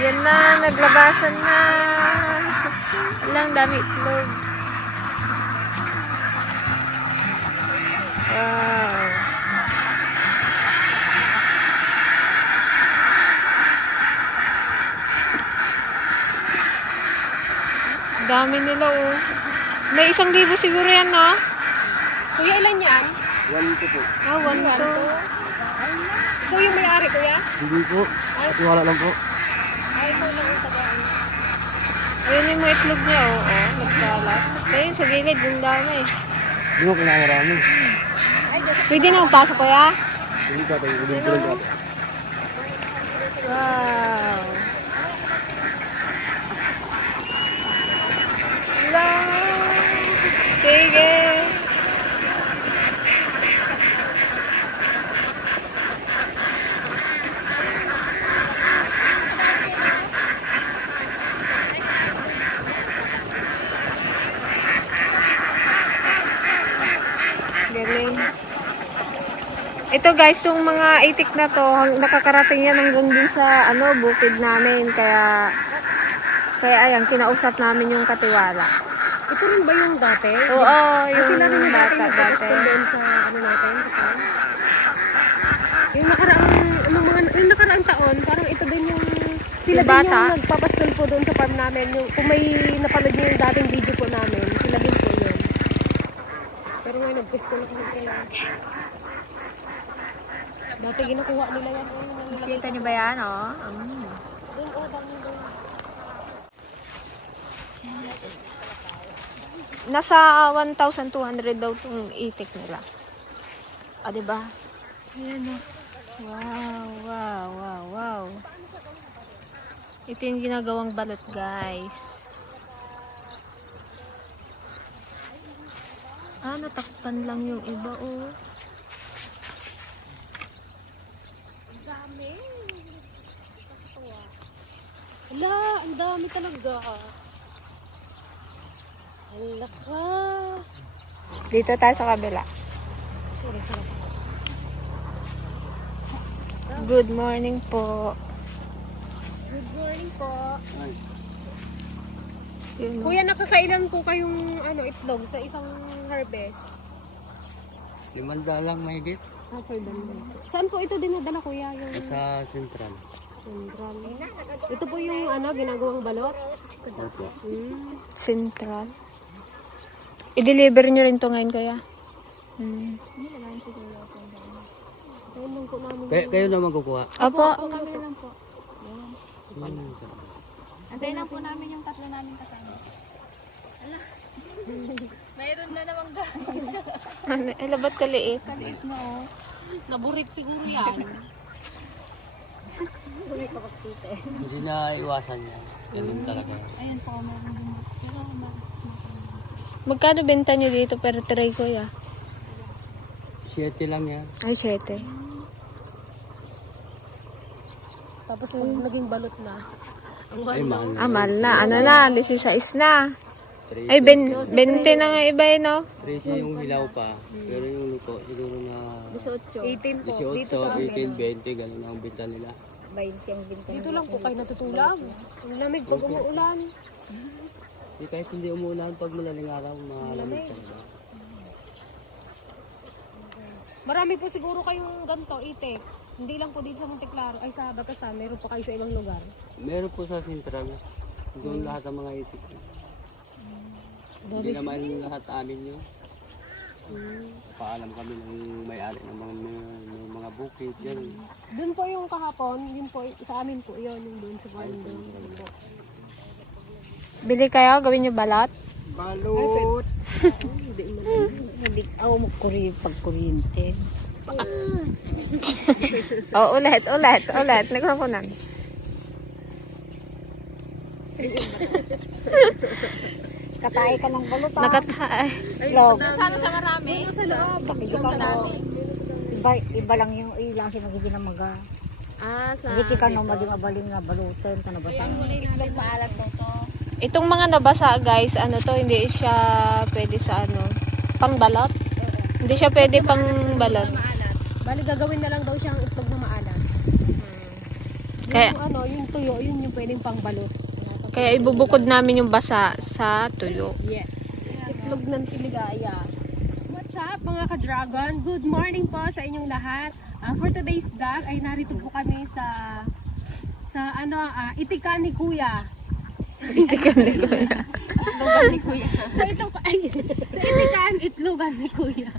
Yan na, naglabasan na. Walang dami itlog. Wow. Dami nila oh. May 1,000 siguro yan, no? Kuya, ilan yan? 1 po. Ah, 1 to. Ikaw yung may-ari, kuya? Hindi po. Patiwala lang po. Ay, ikaw lang yung tagaan. Ayun yung mga itlog niya, oh. Oh, nagkalat. Ayun, sa gilid, yung dami. Hindi mo kinakarami. Pwede na pasok, kuya? Hindi ka tayo. Hindi ko lang. Wow. Hello. Sige. Galing. Ito guys, yung mga itik na to, nakakarating yan hanggang din sa bukid namin. Kaya ayan, kinausap namin yung katiwala. Ito rin ba yung dati? Oo, Kasi yung namin yung dati bata dati. doon sa natin. Yung nakaraang taon, parang ito din yung sila Yung din bata? yung nagpapastol po doon sa farm namin. Yung, kung may napanood nyo yung dating video po namin, sila din po yun. Pero ngayon nagpwesto na kami kaya. Dati ginakuha nila yan. Kita niyo ba yan, oh? Doon, dami doon. Nasa 1,200 daw itong itik nila. Ah, diba? Ayan, oh. Wow, wow, wow, wow. Ito yung ginagawang balot, guys. Ah, natakpan lang yung iba, oh. Ang dami. Ala, ang dami talaga. Ang laka. Dito tayo sa kabila. Good morning po. Good morning po. Yun, Kuya, nakakailan po kayong itlog sa isang harvest? 500 lang mahigit. Saan po ito dinadala, kuya? Yung Sa Central. Central. Ito po yung ginagawang balot? Opo. Central. I-deliver nyo rin to ngayon kaya? Ayun lang po namin. Kayo na magkukuha. Opo. Kami lang po. Antayin lang po namin yung tatlo namin kasama. Mayroon na namang guys. Labat kaliit. Kaliit na oh. Naburit siguro yan. Hindi na iwasan yan. Ganun talaga. Ayun po, meron din. Pero Magkano benta nyo dito per tray ko ya? 7 lang yan. Ay, 7. Tapos naging balot na. Ay, mahal na. Mahal na. Ano na? 16 na. 13. Ay, 20 na nga iba yun, no? 13 yung hilaw pa. Pero yung luto, siguro na 18 po. 18, 18, 20, ganun ang benta nila. Dito lang po kayo natutulog. Ang lamig pag umuulan. Kahit hindi umuulan, pag malaling araw, malamig talaga. Marami po siguro kayong ganito, itik. Hindi lang po dito sa Monteclaro. Ay, sa Batasan. Meron pa kayo sa ibang lugar. Meron po sa Central. Doon lahat ng mga itik. Hindi naman lahat amin yun. Paalam kami ng may-ari ng mga bukid. Yan. Doon po yung kahapon, yun po, sa amin po yun, yung doon sa farm doon. Po. Bili kayo, gawin nyo balat. Balot! hindi ako pagkuryente. Oh, ulit. Nagkukunan. Katay ka ng balot ah. Nakatay. Log. Sana sa marami. Sa loob. Hindi ka mo. Iba lang yung ilang sinagiging na maga. Sa Hindi ka no mabaling na balutin ka na basa. itlog maalat po to. Itong mga nabasa guys, to, hindi siya pwede sa pang balot. Hindi siya pwede pang balot. Bali, gagawin na lang daw siyang itlog na maalat. Kaya- Yung tuyo, yun yung pwedeng pangbalot. Kaya ibubukod namin yung basa sa tuyo. Yes. Itlog ng tiligaya. What's up mga ka-dragon? Good morning po sa inyong lahat. For today's vlog ay narito po kami sa itikan ni Kuya. Itikan ni Kuya. Itlogan ni Kuya. sa itikan, itlogan ni Kuya.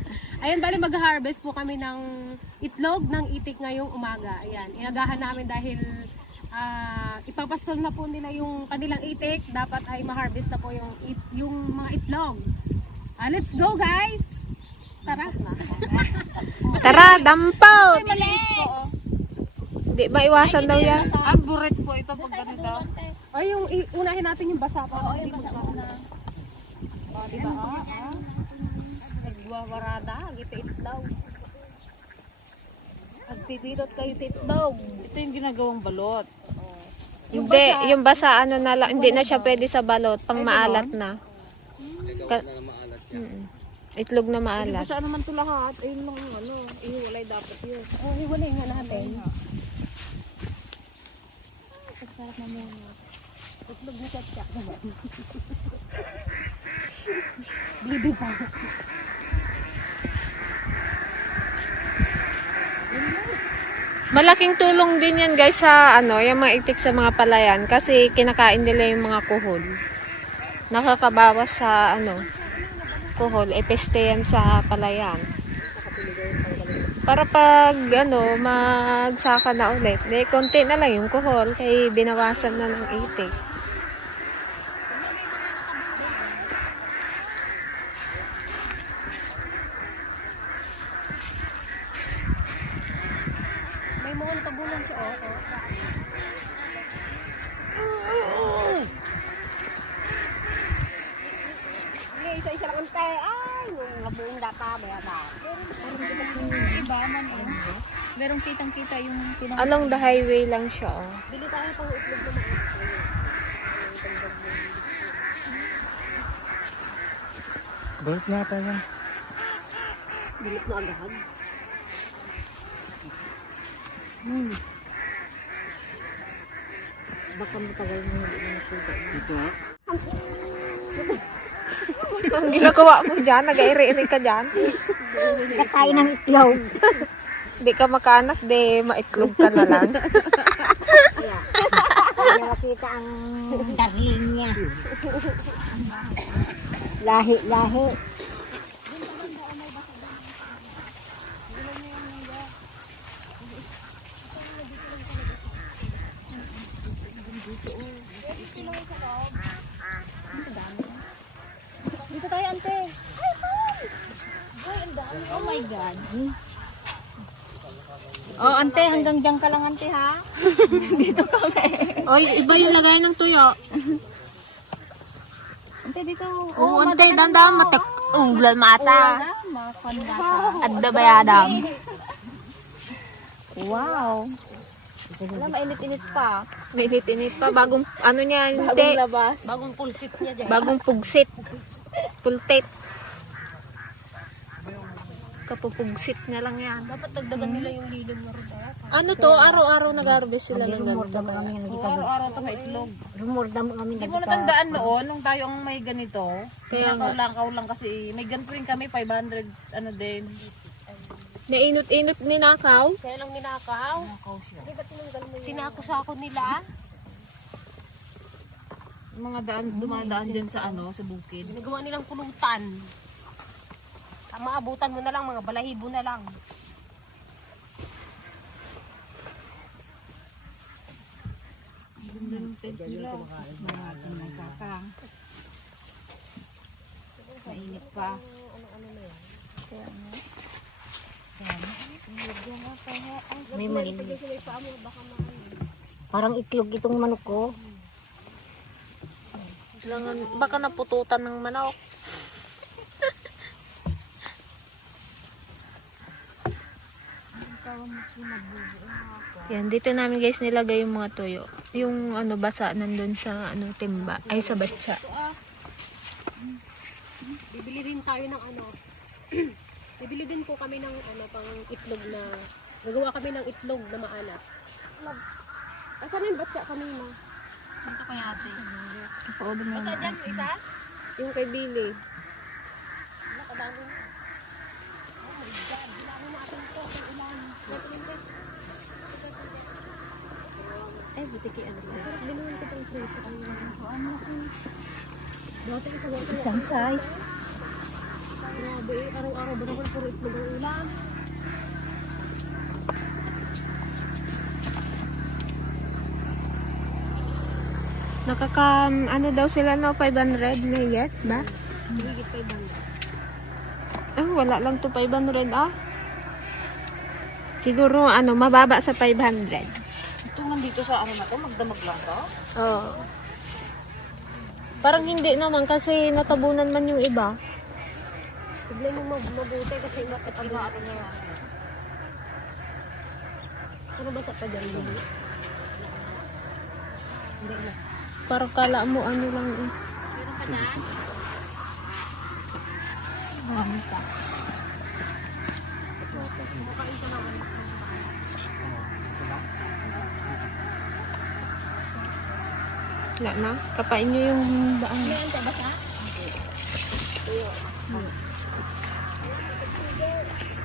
Ayan, bali mag-harvest po kami ng itlog ng itik ngayong umaga. Ayan, inagahan namin dahil ipapastol na po nila yung kanilang itik. Dapat ay ma-harvest na po yung mga itlog. Let's go guys! Tara! Tara, dampaw! Hindi maiwasan daw yan. Ang buret po ito pag ganito. Ay, unahin natin yung basa para hindi mo na. Diba? Nagwawarada, gito itlog. Agtitidot kayo itlog. Ito yung ginagawang balot. Hindi, yung basa ano na lang, hindi na siya pwede sa balot, pang maalat na. Nagawa na maalat siya. Itlog na maalat. Saan naman ito lahat? Ayun lang ihiwalay dapat yun. Hiwalay nga natin. Sarap na muna. Itlog ni Katya. Malaking tulong din yan guys sa yung mga itik sa mga palayan kasi kinakain nila yung mga kuhol. Nakakabawas sa kuhol, peste yan sa palayan. Para pag magsaka na ulit, konti na lang yung kuhol kay binawasan na ng itik. May mga natabunan sa oko. Isa-isa lang ang te. Ay, nung nabuong data, bayada. Iba man merong kitang-kita yung Along the highway lang siya. Bili tayo pang itlog na mga. Balik na tayo. Bilit na agad. baka matagal mo hindi na nakita. Ito ha? Ang ginagawa mo dyan, nag-iri-iri ka dyan. Kakain ng itlog. Di ka makanak, di maitlog ka na lang. Kaya makita ang darling niya. Lahi-lahi. Dito tayo, ante. Oh my God. Oh, ante, hanggang dyan ka lang, ante, ha? Dito kami. Oy, iba yung lagay ng tuyo. Ante, dito. Oo, ante, dandang matik. Unggal mata. Makondata. Adda bayadam. Wow. Wala, mainit-init pa. Mainit-init pa. Bagong, niya, ante. labas. Bagong pulsit niya dyan. Bagong pugsit. Pultit. Kapupugsit na lang yan. Dapat dagdagan nila yung lilim na rin. Ano to? Araw-araw nag-harvest sila ng ganito. Araw-araw ito may itlog. Rumordam kami. Hindi mo natandaan noon, nung tayo ang may ganito. Kaya nga. Kaw lang kasi may ganito rin kami, 500 din. Nainot-inot ni Nakaw. Kaya lang ninakaw. Sinako-sako nila. Yung mga dumadaan dyan sa sa bukid. Ginagawa nilang pulutan. Maabutan mo na lang, mga balahibo na lang. Ganda ng tent nila. Mainit pa. May mali. Parang itlog itong manok ko. Baka napututan ng manok. Yan, dito namin guys nilagay yung mga tuyo. Yung basa nandun sa timba. Ay, sa batsa. Bibili din tayo ng Bibili din po kami ng pang itlog na gagawa kami ng itlog na maalat. Asan yung batya kanina? Dito kay ate. Basta dyan, isa? Yung kay Billy. Ay, butiki ano ba? Linuwan ko itong preso kanina. Dati isa ba ito? Isang size. Grabe eh, araw-araw ba naman puro itlog ang ulam? Ano daw sila no? 500 na yet ba? Higit 500. Wala lang to 500 ah. Siguro mababa sa 500. Ito nandito sa ano na to, magdamag lang to. Oo. Parang hindi naman kasi natabunan man yung iba. Tignan mo mabuti kasi makatabi. Ano niya yan? Ano ba sa padyan mo? Hindi na. Parang kala mo ano lang eh. Meron ka dyan? Makain ka naman. Wala na. Kapain nyo yung daan. Meron ka ba sa?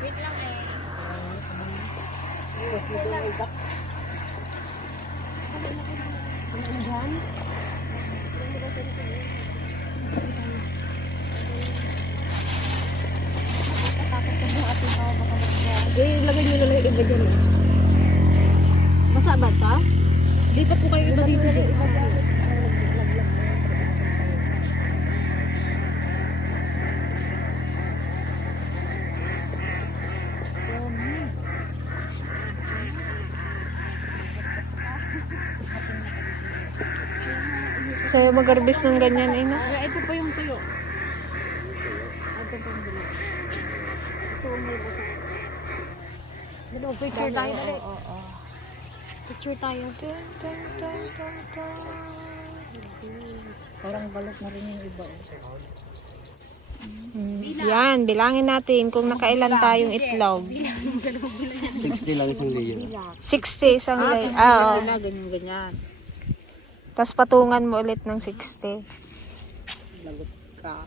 Wait lang eh. Ano dyan? Lagay nyo na lang yung iba dyan eh. Basa ba ito? Lipat ko kayo iba dito. Sa'yo mag-harvest ng ganyan eh no? Ito pa yung tuyo. Dito, picture tayo dali. Picture tayo. Dun, dun, dun, dun, dun. Parang balot na rin yung iba. Yan, bilangin natin kung nakailan tayong itlog. 60 lang isang layer. 60 isang lay. Oo. Na ganyan-ganyan. Tapos patungan mo ulit ng 60. Lagot ka.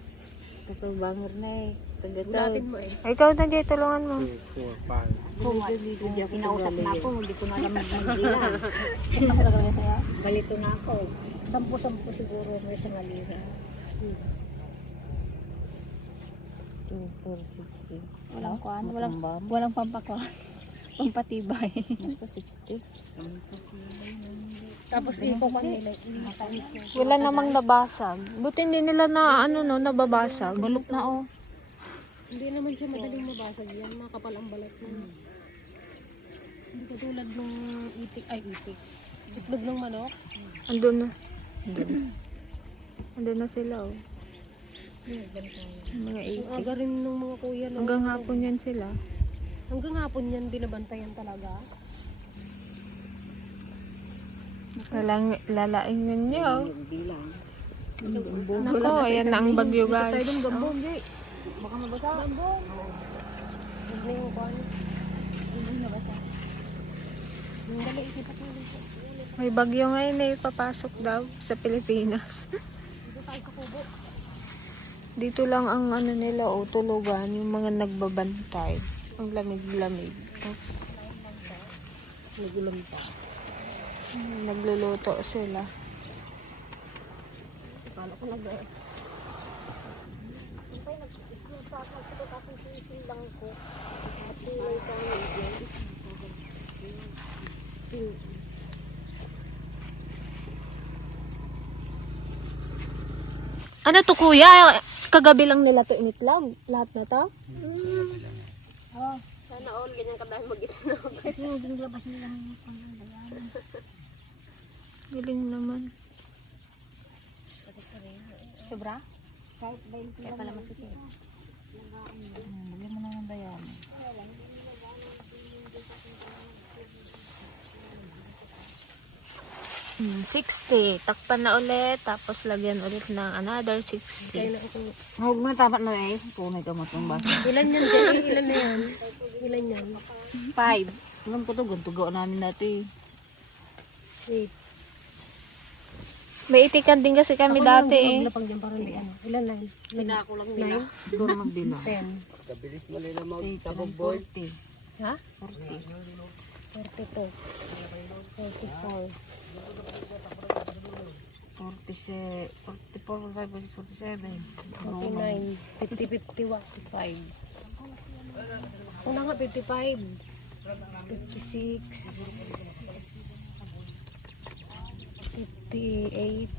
Ito bangor na eh. Ulatin mo eh. Ikaw na, Jay, tulungan mo. 2, 4, 5. Kung kinausap na ako, hindi ko na alam mag-ilan. Balito na ako. 10-10 siguro may isang alira. 2, 4, 60. Walang pampakwan. Pampatibay. Basta 60. Tapos iko pa nila. Wala namang nabasag. Buti hindi nila na nababasag. Balok na oh. Hindi naman siya madaling mabasag yan. Makapal ang balat na. Hindi katulad nung itik. Itlog ng manok. Andun na. Andun na sila oh. Mga Ang aga rin ng mga kuya. No? Hanggang hapon yan sila. Hanggang hapon yan binabantayan talaga. Lalaingin niyo. Bilang. Nako, ayan na ang bagyo guys. Gambong, Jay. Baka mabasa. Gambong. Hindi mo pa. Hindi nabasa. Yung dali, isipat mo dito. May bagyo ngayon eh, papasok daw sa Pilipinas. Dito tayo sa kubo. Dito lang ang nila tulugan, yung mga nagbabantay. Ang lamig-lamig. Nagulam pa. Nagluluto sila. Akala ko Ano to kuya? Kagabi lang nila to initlog. Lahat na to? sana all ganyan kadami mag-itlog. Galing naman. Sobra? Kaya pala masikip. Bigyan mo naman ba yan? Hmm, 60. Takpan na ulit. Tapos lagyan ulit ng another 60. Huwag mo na tapat na eh. Punay ka mo itong basa. Ilan yan, Jay? Ilan na yan? Ilan yan? 5. Alam ko ito, gantugaw namin natin. 8. May itikan din kasi kami dati eh. Lapag dyan parang di ano. Ilan 9? Sinako lang nila. 9? Siguro magdila. 10. Kabilis mo nila magtabog boy. 40. Ha? 40. 42. 44. 44, 45, 47. 49. 50, 51, 55. Una nga 55. 56. 58.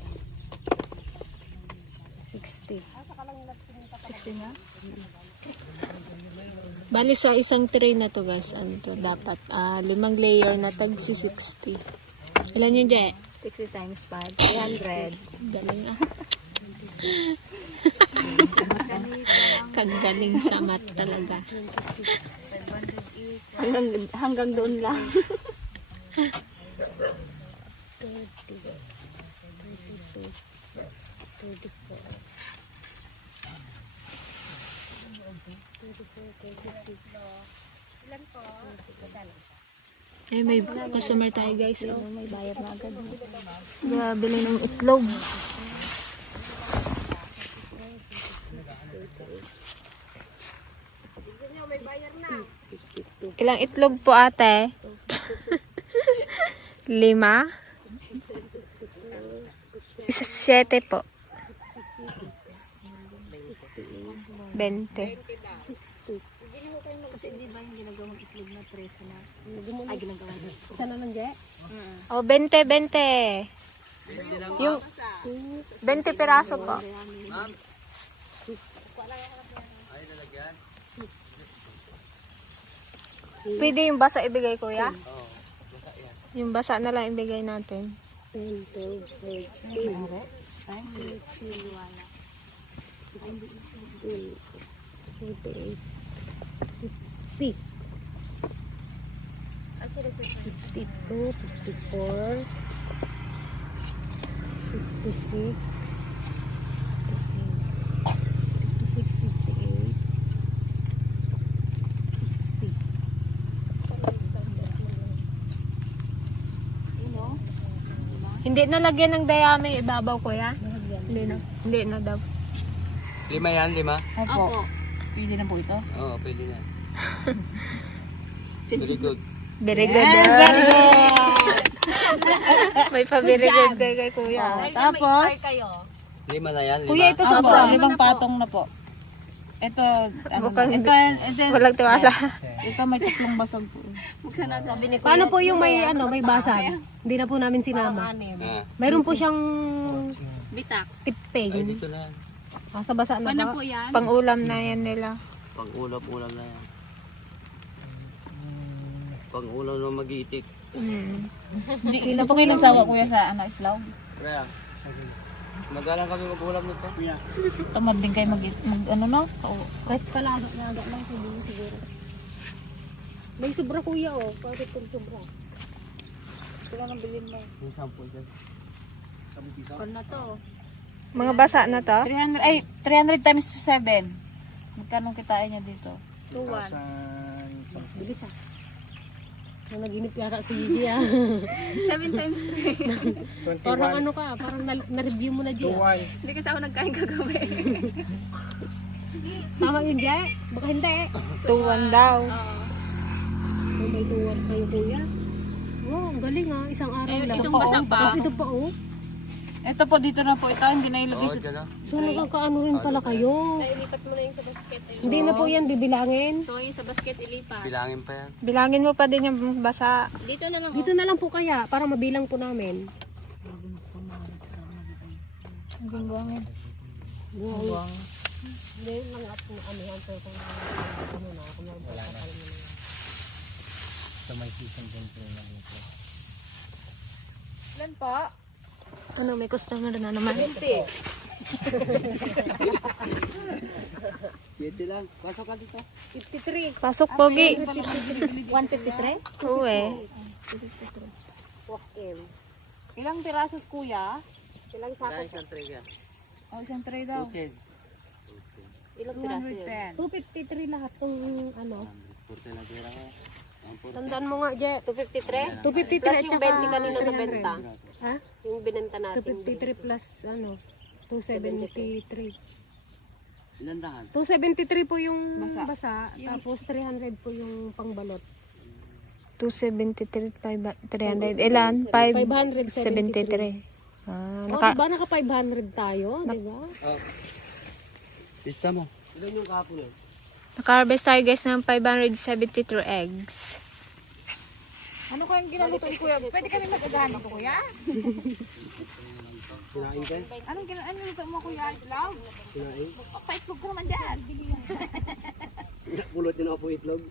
60. 60 na? Bali sa isang tray na to guys, ano to, dapat 5 layer na tag 60. Ilan yun, Je? 60 times 5. 300. Galing ah. Kagaling sa math talaga. Hanggang doon lang. 34. Ay, may customer tayo guys. Oh. May bayad na agad. Bili ng itlog. Ilang itlog po ate? 5? Isa 7 po. 20. Kasi di ba yung ginagawang itlog na 13 na? Ay, ginagawa na. Isa na lang, Je? Oh, 20, 20. Yung 20 piraso po. Pwede yung basa ibigay kuya? Oo, basa yan. Yung basa na lang ibigay natin. 10, 12, 13. 50. 52, 54, 56, 58, 60. Hindi na lagyan ng dayami ibabaw kuya? Hindi na. Hindi na daw. 5 yan, 5? Opo. Pwede na po ito? Oo, pwede na. Very good. Very good. Yes, very good. May pa very good kay kuya. Tapos, 5 na yan, 5? Kuya, ito sa opo, 5 patong na po. Ito, ano Mukhang na. Ito, Walang tiwala. ito may tatlong basag po. Paano po yung may ano, may basag? Hindi na po namin sinama. Ah, Mayroon po siyang Bitak. ay tipeng. dito na. Sa basa na Ano ba? po yan? Pang-ulam na yan nila. Pang-ulam-ulam na yan. Pang-ulam na mag-iitik. Sila po kayo nagsawa kuya sa ano, islaw? Kaya, magalang kami mag-ulam nito. Tamad din kayo mag ano no? Kahit palaga lang siguro. May sobra kuya oh. Bakit kung sobra? Sila nang bilhin mo. Yung sample dyan. Kon na to. Mga basa na to? 300 times 7. Magkano kitain niya dito? 2-1. Bilis ah. Naginip yata si Gigi ah. 7 times 3. Parang ano ka, parang na-review mo na Gigi. Hindi kasi ako nagkain kagabi. Tama yun Gigi? Baka hindi. 2-1 daw. So, may tuwag kayo kuya. Oh, ang galing ah. Isang araw lang. Itong basa pa. Tapos ito pa oh. Ito po dito na po ito, hindi na ilagay Oo, sa dyan na. So nagkakaano rin pala kayo. Ilipat mo na yung sa basket. Hindi na po yan bibilangin. So yung sa basket ilipat. Bilangin pa yan. Bilangin mo pa din yung basa. Dito na lang. Dito na lang po kaya para mabilang po namin. hanggang buwangin. Buwang. Hindi lang at ano yan so kung ano na kung wala na. Sa may season din po na dito. Ilan po? Ano, may customer na naman. 20. 7 lang. Pasok ka dito. 53. Pasok, Pogi. 153? Oo eh. Walk-in. Ilang pirasos kuya? Ilang sako? Dahil isang tray yan. O isang tray daw. Okay. Ilang piraso yun? 210. 253 lahat ng ano. 40 na pera ko. Tandaan mo nga, Je. 253? 253 at saka 20 kanina na benta. Ha? Yung binenta natin. 253 plus ano, 273. Ilan dahan? 273 po yung basa, tapos 300 po yung pangbalot. 273, 300. Ilan? 573. O, diba naka 500 tayo, diba? Pista mo. Ilan yung kahapon eh? Naka-harvest tayo guys ng 572 eggs. Ano kayang ginaluto ni Kuya? Pwede kami mag-agahan ko, Kuya? Sinain ka? Anong ginaluto mo, Kuya? Itlog? Sinain? Pa-itlog ka naman dyan. Pulot yun ako po itlog.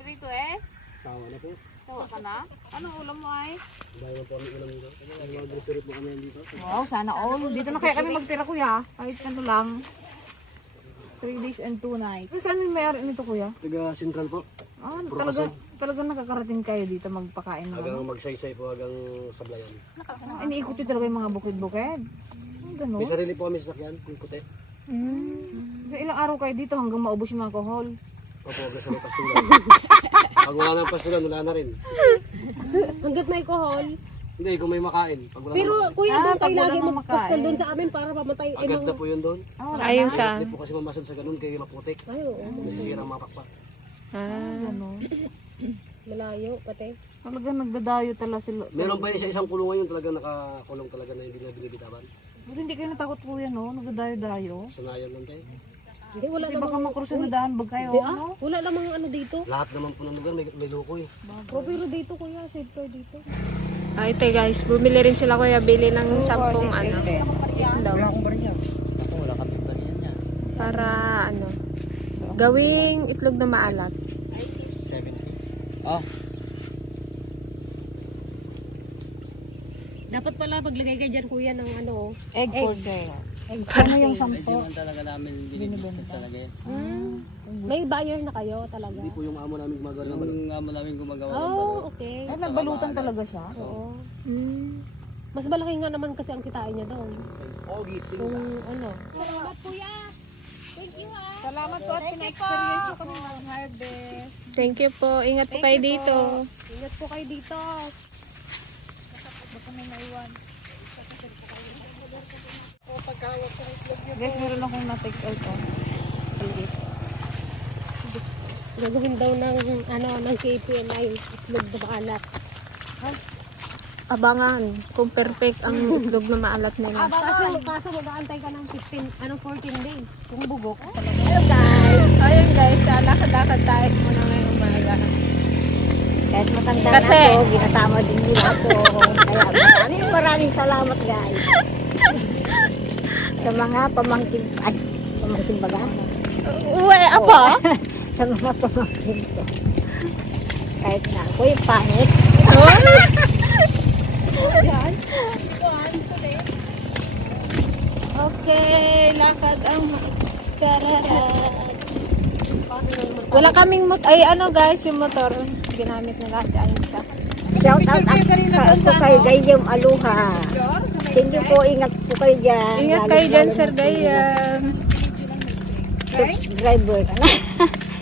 Prito eh. Sawa na po. Sawa ka na? Anong ulam mo ay? Dahil po kami ulam dito. Mga grocery po kami dito. Wow, sana all. Dito na kaya kami magtira, Kuya. Kahit ano lang. 3 days and 2 nights. Saan yung may-ari nito, Kuya? Taga Central po. Ah, Puro talaga nakakarating kayo dito magpakain ng Hanggang magsaysay po hanggang Sablayan. Iniikot nyo talaga yung mga bukid-bukid. Ganun. May sarili po kami sasakyan. Yung kote. So, ilang araw kayo dito hanggang maubos yung alcohol? Opo, hanggang sa may pastulan. Pag wala ng pastulan, wala na rin. Hanggat may alcohol. Hindi, kung may makain. Pag wala Pero na, kuya, doon pag kayo lagi wala nang magpastal makain. doon sa amin para mamatay. agad na po yun doon. Ayun sa... Hindi po kasi mamasod sa ganun kaya maputik. Ay, oo. Nasisira ang mga pakpak. Ano? Malayo, pati. Talaga nagdadayo talaga sila. Meron pa yun sa isang kulungan yung talaga nakakulong talaga na hindi na binibitawan. Buti hindi kayo natakot Kuya, no? Nagdadayo-dayo. Sanayan lang tayo. Hindi, wala Kasi namang... baka makrusin na daan bag kayo, Hindi, no? wala namang ano dito. Lahat naman po ng lugar may loko eh. O, pero dito kuya, safe car dito. Ito guys, bumili rin sila kuya, bili ng 10 ano, itlog. Ako wala kami bariyan niya. Para ano, gawing itlog na maalat. 70. Oh, Dapat pala maglagay kayo dyan kuya ng ano. Egg for sale. Ano yung hindi man talaga namin binibenta talaga yan. May buyer na kayo talaga. Hindi po yung amo namin gumagawa ng balot. Yung amo namin gumagawa ng balot. Oh, okay. Ay, nagbalutan talaga siya. Oo. Mm. Mas malaki nga naman kasi ang kitain niya doon. Oh, giting. Kung ano. Salamat po at pina-experience ko kami ng harvest. Thank you po. Ingat po kayo dito. Ingat po kayo dito. Baka may naiwan. Guys, meron akong na-take out. Gagawin daw ng ano ng KPMI itlog na maalat. Abangan kung perfect ang itlog na maalat nila. Kaso mag-aantay ka ng 14 days. Kung bugok. Hello guys! Ayun guys, lakad-lakad tayo muna ngayong umaga. Kahit matanda Kasi- na ako, ginasama din nila ako. Kaya maraming salamat guys. Sa mga pamangkin, ay, pamangkin baga? Uwe, apa? Sa mga pamangkin ko. Kahit na ako yung pangit. Okay, lakad ang wala kaming ay ano guys, yung motor ginamit nila si Aisha. Shout out ako kay Gayam Aluha. Thank you po, ingat po kayo dyan. Ingat kayo dyan, Sir Gayam. Subscriber ka na.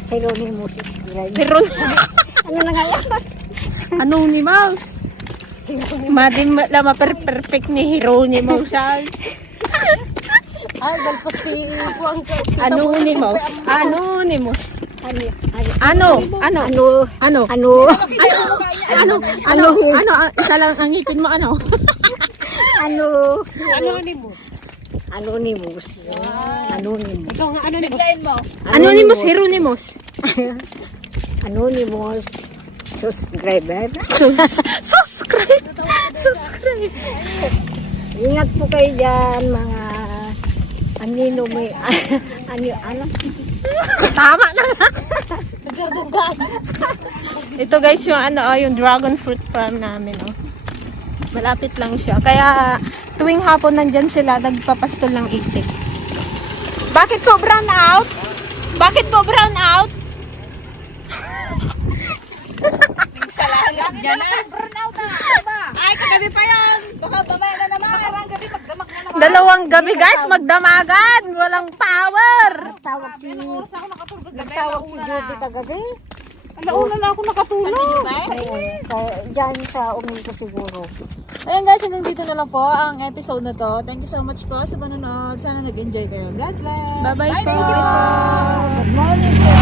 Hello ni mo, subscriber. Pero Ano na nga yan? anonymous. Madim lama perfect ni hero ni Mosal. Ay, galpas si Puang Anonymous. Anonymous. Ano? Ano? Ano? Ano? Ano? Ano? Ano? Ano? Isa lang ang ngipin mo ano? Ano? Anonymous. Anonymous. Anonymous. Ikaw nga anonymous. Anonymous Hieronymus. Anonymous. Subscriber. Subscribe. Subscribe. Ingat po kayo dyan, mga anino may ano? Tama na. Ito guys yung ano yung dragon fruit farm namin oh. Malapit lang siya. Kaya tuwing hapon nandyan sila nagpapastol ng itik. Bakit po brown out? Bakit po brown out? Ay, kagabi pa yan. Baka mamaya na naman. Karang gabi, magdamak na naman. Dalawang gabi guys magdamagan. Walang power. Tawag si Oras ako nakatulog gabi. Nagtawag si Judy kagabi. Alauna na ako nakatulog. Diyan sa uminto siguro. Ayan guys, hanggang dito na lang po ang episode na to. Thank you so much po sa panonood. Sana nag-enjoy kayo. God bless! Bye-bye po! Good morning po.